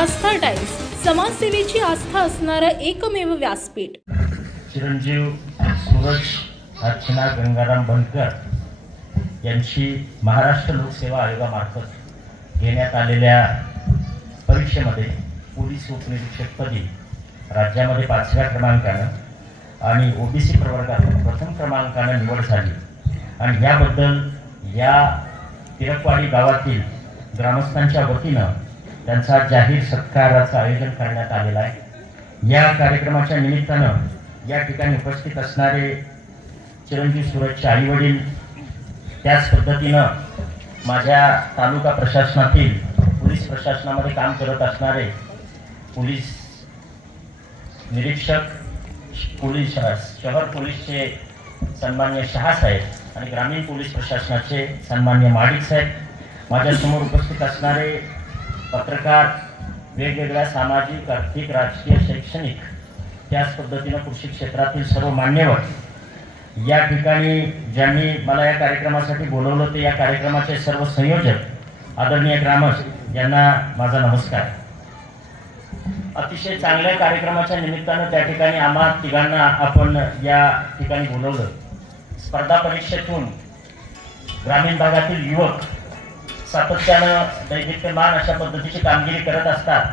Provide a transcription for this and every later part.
आस्था times समाजसेवेची आस्था असणारं एकमेव व्यासपीठ. चिरंजीव सूरज अर्चना गंगाराम बनकर यांची महाराष्ट्र लोकसेवा आयोगामार्फत घेण्यात आलेल्या परीक्षेमध्ये पोलीस उपनिरीक्षकपदी राज्यामध्ये पाचव्या क्रमांकानं आणि ओबीसी प्रवर्गात प्रथम क्रमांकानं निवड झाली. आणि याबद्दल या तिरकवाडी गावातील ग्रामस्थांच्या वतीनं त्यांचा जाहीर सत्काराचं आयोजन करण्यात आलेलं आहे. या कार्यक्रमाच्या निमित्तानं या ठिकाणी उपस्थित असणारे चिरंजीव सूरजचे आईवडील त्याच पद्धतीनं माझ्या तालुका प्रशासनातील पोलीस प्रशासनामध्ये काम करत असणारे पोलीस निरीक्षक पोलीस शहर पोलीसचे सन्मान्य शहासाहेब आणि ग्रामीण पोलीस प्रशासनाचे सन्मान्य माडिक साहेब माझ्यासमोर उपस्थित असणारे पत्रकार वेगवेगळ्या सामाजिक आर्थिक राजकीय शैक्षणिक त्याच पद्धतीनं कृषी क्षेत्रातील सर्व मान्यवर. या ठिकाणी ज्यांनी मला या कार्यक्रमासाठी बोलवलं ते या कार्यक्रमाचे सर्व संयोजक आदरणीय ग्रामस्थ यांना माझा नमस्कार. अतिशय चांगल्या कार्यक्रमाच्या निमित्तानं त्या ठिकाणी आम्हा तिघांना आपण या ठिकाणी बोलवलं. स्पर्धा परीक्षेतून ग्रामीण भागातील युवक सातत्यानं दैदिप्यमान अशा पद्धतीची कामगिरी करत असतात.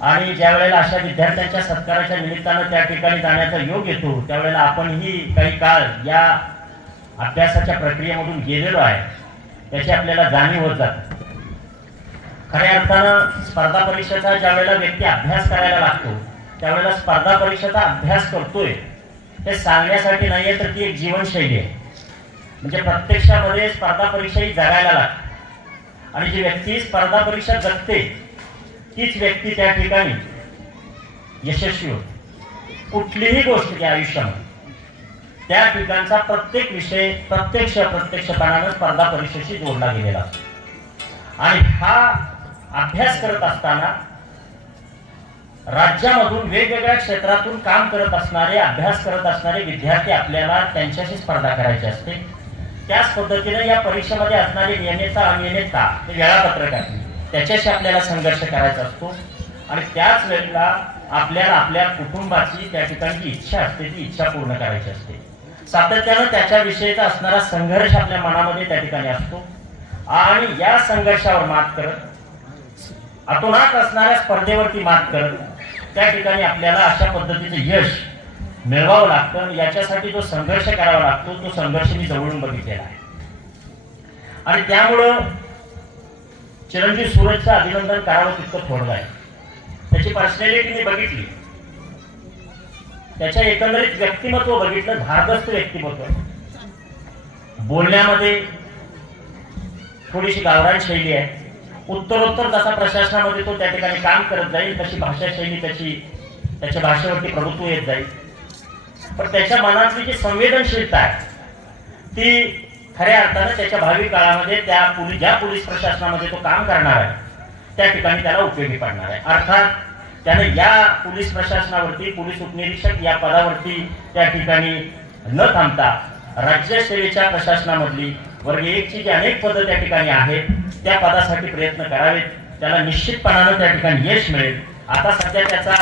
आणि ज्या वेळेला अशा विद्यार्थ्यांच्या सत्काराच्या निमित्तानं त्या ठिकाणी जाण्याचा योग येतो त्यावेळेला आपणही काही काळ या अभ्यासाच्या प्रक्रियेमधून गेलेलो आहे. त्याची आपल्याला जाणीव होत जाते. खऱ्या अर्थानं स्पर्धा परीक्षेचा ज्या वेळेला व्यक्ती अभ्यास करायला लागतो त्यावेळेला स्पर्धा परीक्षेचा अभ्यास करतोय हे सांगण्यासाठी नाहीये तर ती एक जीवनशैली आहे. म्हणजे प्रत्यक्षामध्ये स्पर्धा परीक्षा ही जगायला लागते. आणि जी व्यक्ती स्पर्धा परीक्षा जगते तीच व्यक्ती त्या ठिकाणी यशस्वी होते. कुठलीही गोष्ट त्या आयुष्यामध्ये त्या ठिकाणचा प्रत्येक विषय प्रत्यक्ष प्रत्यक्षपणानं स्पर्धा परीक्षेशी जोडला गेलेला असतो. आणि हा अभ्यास करत असताना राज्यामधून वेगवेगळ्या क्षेत्रातून काम करत असणारे अभ्यास करत असणारे विद्यार्थी आपल्याला त्यांच्याशी स्पर्धा करायची असते. त्याच पद्धतीने या परीक्षेमध्ये असणारी नियमितता अनियमितता हे वेळापत्रक आहे. त्याच्याशी आपल्याला संघर्ष करायचा असतो. आणि त्याच वेळेला आपल्याला आपल्या कुटुंबाची त्या ठिकाणी जी इच्छा असते ती इच्छा पूर्ण करायची असते. सातत्यानं त्याच्याविषयीचा असणारा संघर्ष आपल्या मनामध्ये त्या ठिकाणी असतो. आणि या संघर्षावर मात करत अतोनात असणाऱ्या स्पर्धेवरती मात करत त्या ठिकाणी आपल्याला अशा पद्धतीचं यश मिळवावं लागतं. आणि याच्यासाठी जो संघर्ष करावा लागतो तो संघर्ष मी जवळून बघितलेला आहे. आणि त्यामुळं चिरंजीव सूरजचं अभिनंदन करावं तितकं थोडं आहे. त्याची पर्सनॅलिटी मी बघितली. त्याच्या एकंदरीत व्यक्तिमत्व बघितलं धारदस्त व्यक्तिमत्व. बोलण्यामध्ये थोडीशी गावरान शैली आहे. उत्तरोत्तर जसा प्रशासनामध्ये तो त्या ठिकाणी काम करत जाईल तशी भाषा शैली त्याची त्याच्या भाषेवरती प्रभुत्व येत जाईल. पण त्याच्या मनातली जी संवेदनशीलता आहे ती खऱ्या अर्थानं त्याच्या भावी काळामध्ये त्या पोलीस ज्या पोलीस प्रशासनामध्ये तो काम करणार आहे त्या ठिकाणी त्याला उपयोगी पडणार आहे. अर्थात त्याने या पोलीस प्रशासनावरती पोलीस उपनिरीक्षक या पदावरती त्या ठिकाणी न थांबता राज्य सेवेच्या प्रशासनामधली वर्ग एकची जी अनेक पदं त्या ठिकाणी आहेत त्या पदासाठी प्रयत्न करावेत. त्याला निश्चितपणानं त्या ठिकाणी यश मिळेल. आता सध्या त्याचा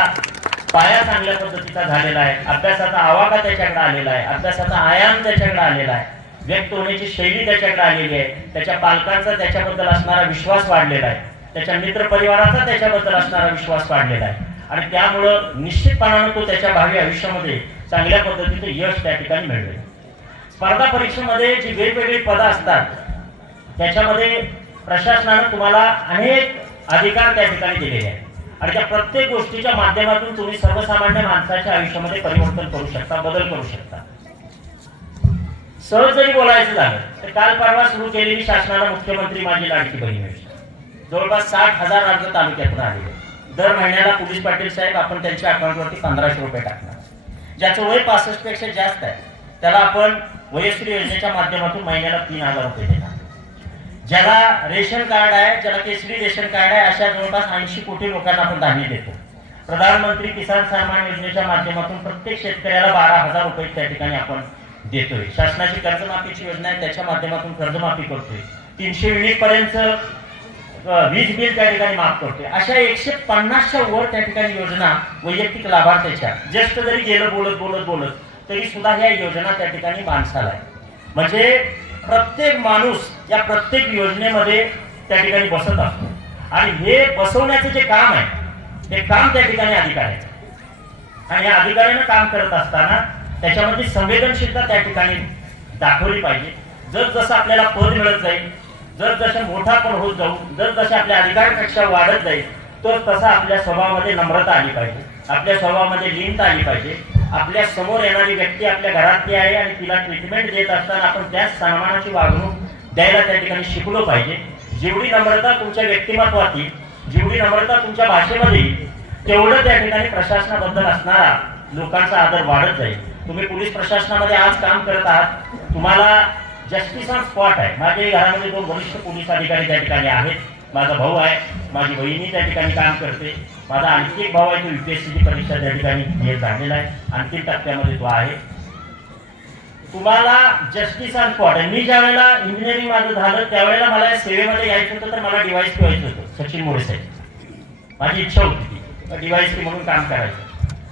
पाया चांगल्या पद्धतीचा झालेला आहे. अभ्यासाचा आवाका त्याच्याकडे आलेला आहे. अभ्यासाचा आयाम त्याच्याकडे आलेला आहे. व्यक्त होण्याची शैली त्याच्याकडे आलेली आहे. त्याच्या पालकांचा त्याच्याबद्दल असणारा विश्वास वाढलेला आहे. त्याच्या मित्र परिवाराचा त्याच्याबद्दल असणारा विश्वास वाढलेला आहे. आणि त्यामुळं निश्चितपणानं तो त्याच्या भावी आयुष्यामध्ये चांगल्या पद्धतीचं यश त्या ठिकाणी मिळवेल. स्पर्धा परीक्षेमध्ये जी वेगवेगळी पदं असतात त्याच्यामध्ये प्रशासनानं तुम्हाला अनेक अधिकार त्या ठिकाणी दिलेले आहेत. आणि त्या प्रत्येक गोष्टीच्या माध्यमातून तुम्ही सर्वसामान्य माणसाच्या आयुष्यामध्ये परिवर्तन करू शकता बदल करू शकता. सहज जरी बोलायचं झालं तर काल परवा सुरू केलेली शासनाला मुख्यमंत्री माझी लाडकी बहीण योजना. जवळपास साठ हजार अर्ज तालुक्यातून आलेले दर महिन्याला पोलीस पाटील साहेब आपण त्यांच्या अकाउंटवरती पंधराशे रुपये टाकणार. ज्याचं वय पासष्टपेक्षा जास्त आहे त्याला आपण वयश्री योजनेच्या माध्यमातून महिन्याला तीन हजार रुपये देणार. ज्याला रेशन कार्ड आहे ज्याला केसरी रेशन कार्ड आहे अशा जवळपास ऐंशी कोटी लोकांना आपण धान्य देतो. प्रधानमंत्री किसान सन्मान योजनेच्या माध्यमातून प्रत्येक शेतकऱ्याला बारा हजार रुपये त्या ठिकाणी आपण देतोय. शासनाची कर्जमाफीची योजना आहे त्याच्या माध्यमातून कर्जमाफी करतोय. तीनशे युनिट पर्यंत वीज बिल त्या ठिकाणी माफ करतोय. अशा एकशे पन्नासच्या वर त्या ठिकाणी योजना वैयक्तिक लाभार्थ्याच्या जस्ट जरी गेलं बोलत बोलत बोलत तरी सुद्धा ह्या योजना त्या ठिकाणी माणसाला आहे. म्हणजे प्रत्येक माणूस या प्रत्येक योजनेमध्ये त्या ठिकाणी बसत असतो. आणि हे बसवण्याचं जे काम आहे ते काम त्या ठिकाणी अधिकाऱ्याचं आहे. आणि या अधिकाऱ्यानं काम करत असताना त्याच्यामध्ये संवेदनशीलता त्या ठिकाणी दाखवली पाहिजे. जर जसं आपल्याला पद मिळत जाईल जर जसं मोठा पण होत जाऊ जर जसे आपल्या अधिकारपेक्षा वाढत जाईल तर तसा आपल्या स्वभावामध्ये नम्रता आली पाहिजे. आपल्या स्वभावामध्ये लीनता आली पाहिजे. आपल्यासमोर येणारी व्यक्ती आपल्या घरातली आहे आणि तिला ट्रीटमेंट देत असताना आपण त्याच सन्मानाची वागणूक द्यायला त्या ठिकाणी शिकलो पाहिजे. जेवढी नम्रता तुमच्या व्यक्तिमत्वात येईल जेवढी नम्रता तुमच्या भाषेमध्ये येईल तेवढं त्या ठिकाणी प्रशासनाबद्दल असणारा लोकांचा आदर वाढत जाईल. तुम्ही पोलीस प्रशासनामध्ये आज काम करत आहात. तुम्हाला जस्टिस ऑन स्पॉट आहे. माझ्या घरामध्ये दोन वरिष्ठ पोलीस अधिकारी त्या ठिकाणी आहेत. माझा भाऊ आहे. माझी बहिणी त्या ठिकाणी काम करते. माझा आणखी एक भाऊ आहे तो युपीएससीची परीक्षा त्या ठिकाणी हे झालेला आहे. अंतिम टप्प्यामध्ये तो आहे. तुम्हाला जस्टिस ऑन स्पॉट मी ज्या वेळेला इंजिनिअरिंग माझं झालं त्यावेळेला मला सेवेमध्ये यायचं होतं तर मला डिवाइस ठेवायचं होतं सचिन मोरे साहेब. माझी इच्छा होती डिव्हाइस म्हणून काम करायचं.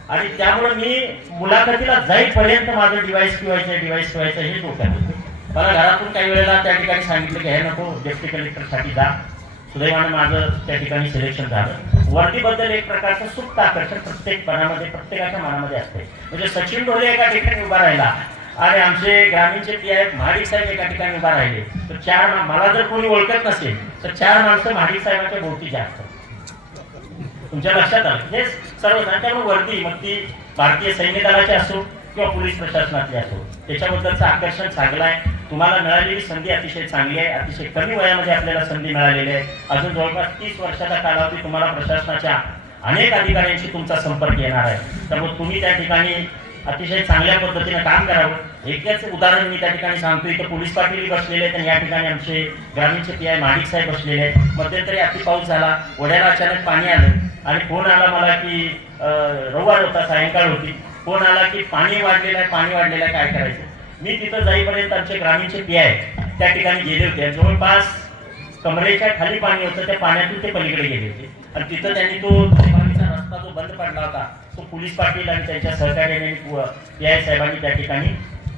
आणि त्यामुळे मी मुलाखतीला जाईपर्यंत माझं डिवाइस ठेवायचं डिवाइस ठेवायचं हे डोक्यात होतं. मला घरातून काही वेळेला त्या ठिकाणी सांगितलं की हे नको डेप्टी कलेक्टरसाठी जा. सुदैवानं माझं त्या ठिकाणी सिलेक्शन झालं. वर्दीबद्दल एक प्रकारचं सुप्त आकर्षण प्रत्येक मनामध्ये प्रत्येकाच्या मनामध्ये असते म्हणजे सचिन ढोले एका ठिकाणी उभा राहिला आणि आमचे ग्रामीणचे पी आहेत महाडिक साहेब एका ठिकाणी उभा राहिले. तर चार मला जर कोणी ओळखत नसेल तर चार माणसं महाडिक साहेबांच्या भोवती जास्त. तुमच्या लक्षात आलं? हे सर्व त्यामुळे वर्दी मग ती भारतीय सैन्य दलाची असो किंवा पोलीस प्रशासनातली असो त्याच्याबद्दलचं आकर्षण चांगलं आहे तुम्हाला मिळालेली संधी अतिशय चांगली आहे अतिशय कमी वयामध्ये आपल्याला संधी मिळालेली आहे. अजून जवळपास तीस वर्षाचा कालावधी तुम्हाला प्रशासनाच्या अनेक अधिकाऱ्यांशी तुमचा संपर्क येणार आहे. त्यामुळे तुम्ही त्या ठिकाणी अतिशय चांगल्या पद्धतीने काम करावं. एकच उदाहरण मी त्या ठिकाणी सांगतो इथं पोलीस पाटील बसलेले आहेत आणि या ठिकाणी आमचे ग्रामीणचे पी आय माणिक साहेब बसलेले आहेत. मध्यंतरी अति पाऊस झाला वड्याला अचानक पाणी आलं आणि फोन आला मला की रविवार होता सायंकाळ होती. फोन आला की पाणी वाढलेलं आहे पाणी वाढलेलं आहे काय करायचं? मी तिथं जाईपर्यंत आमचे ग्रामीणचे पी आय त्या ठिकाणी गेले होते जवळपास कमरेच्या खाली पाणी होतं त्या पाण्यातून ते पलीकडे गेले होते. आणि तिथं त्यांनी तो पाणीचा रस्ता जो बंद पडला होता तो पोलीस पाटील आणि त्यांच्या सहकार्याने पी आय साहेबांनी त्या ठिकाणी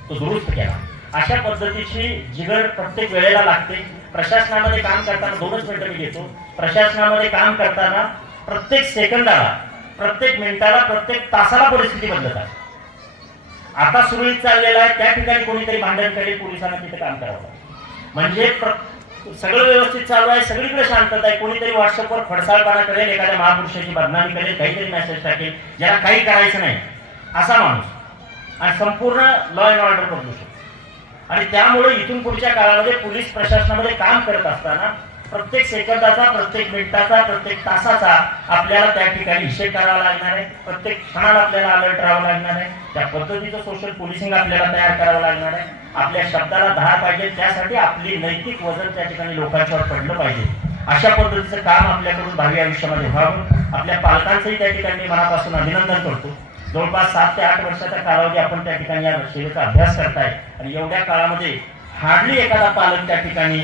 तो दुरुस्त केला. अशा पद्धतीची जिगर प्रत्येक वेळेला लागते. प्रशासनामध्ये काम करताना दोनच मिनिटं मी घेतो. प्रशासनामध्ये काम करताना प्रत्येक सेकंदाला प्रत्येक मिनिटाला प्रत्येक तासाला परिस्थिती बदलतात आता सुरळीत चाललेला आहे. त्या ठिकाणी कोणीतरी भांडण करेल पोलिसांना तिथे काम करावं लागतं. म्हणजे सगळं व्यवस्थित चालू आहे. सगळीकडे शांतता आहे. कोणीतरी व्हॉट्सअपवर खडसाळपणा करेल एखाद्या महापुरुषाची बदनामी करेल काहीतरी मेसेज टाकेल ज्याला काही करायचं नाही. असा माणूस. आणि संपूर्ण लॉ अँड ऑर्डर बदलू शकतो. आणि त्यामुळे इथून पुढच्या काळामध्ये पोलीस प्रशासनामध्ये काम करत असताना प्रत्येक सेकंदाचा प्रत्येक मिनिटाचा प्रत्येक तासाचा आपल्याला त्या ठिकाणी हिशेब करावा लागणार आहे. प्रत्येक क्षणाला आपल्याला अलर्ट राहावं लागणार आहे. त्या पद्धतीचं सोशल पोलिसिंग आपल्याला तयार करावं लागणार आहे. आपल्या शब्दाला धार पाहिजे. त्यासाठी आपली नैतिक वजन त्या ठिकाणी लोकांच्यावर पडलं पाहिजे. अशा पद्धतीचं काम आपल्याकडून भावी आयुष्यामध्ये व्हावं. आपल्या पालकांचंही त्या ठिकाणी मनापासून अभिनंदन करतो. जवळपास सात ते आठ वर्षाचा कालावधी आपण त्या ठिकाणी या सेवेचा अभ्यास करताय. आणि एवढ्या काळामध्ये हार्डली एखादा पालक त्या ठिकाणी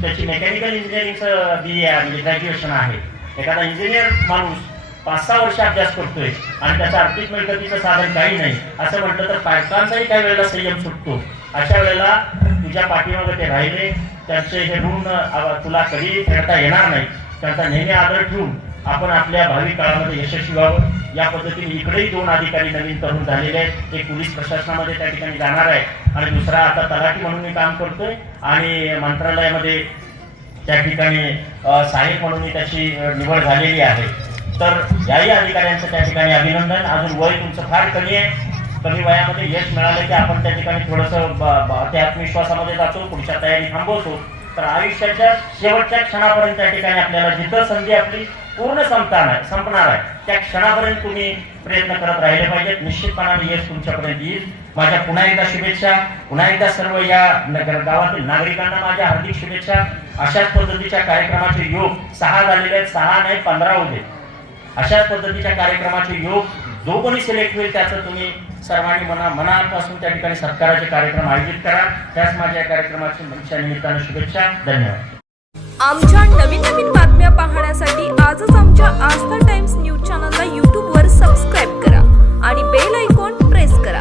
त्याची मेकॅनिकल इंजिनिअरिंगचं बी ए म्हणजे ग्रॅज्युएशन आहे. एखादा इंजिनियर माणूस पाच सहा वर्ष अभ्यास करतोय आणि त्याचं आर्थिक मिळकतीचं साधन काही नाही असं म्हटलं तर पालकांचाही काही वेळेला संयम सुटतो. अशा वेळेला तुझ्या पाठीमागे ते राहिले त्यांचे हे ऋण तुला कधी फेडता येणार नाही. त्यांचा नेहमी आदर ठेवून आपण आपल्या भावी काळामध्ये यशस्वी व्हावं. या पद्धतीने इकडेही दोन अधिकारी नवीन तरुण झालेले आहेत. एक पोलीस प्रशासनामध्ये त्या ठिकाणी जाणार आहे आणि दुसरा आता तलाठी म्हणून मी काम करतोय. आणि मंत्रालयामध्ये त्या ठिकाणी सहाय्यक म्हणून मी त्याची निवड झालेली आहे. तर याही अधिकाऱ्यांचं त्या ठिकाणी अभिनंदन. अजून वय तुमचं फार कमी आहे. कमी वयामध्ये यश मिळालं की आपण त्या ठिकाणी थोडंसं त्या आत्मविश्वासामध्ये जातो पुढच्या तयारी थांबवतो. तर आयुष्याच्या शेवटच्या क्षणापर्यंत त्या ठिकाणी आपल्याला जिथं संधी आपली पूर्ण संपणार आहे संपणार आहे त्या क्षणापर्यंत तुम्ही प्रयत्न करत राहिले पाहिजेत. निश्चितपणाने यश तुमच्यापर्यंत येईल. माझ्या पुन्हा एकदा शुभेच्छा. पुन्हा एकदा सर्व या गावातील नागरिकांना माझ्या हार्दिक शुभेच्छा. अशाच पद्धतीच्या कार्यक्रमाचे योग सहा झालेले आहेत सहा नाही पंधरा होते. अशाच पद्धतीच्या कार्यक्रमाचे योग जो कोणी सिलेक्ट होईल त्याचं तुम्ही सर्वांनी मना मनापासून त्या ठिकाणी सत्काराचे कार्यक्रम आयोजित करा. त्याच माझ्या कार्यक्रमाची मनच्या निमित्तानं शुभेच्छा. धन्यवाद. आमच्या नवीन नवीन बातम्या पाहण्यासाठी आजच आमच्या आस्था टाइम्स न्यूज चॅनलला यूट्यूबवर सबस्क्राईब करा आणि बेल आयकॉन प्रेस करा.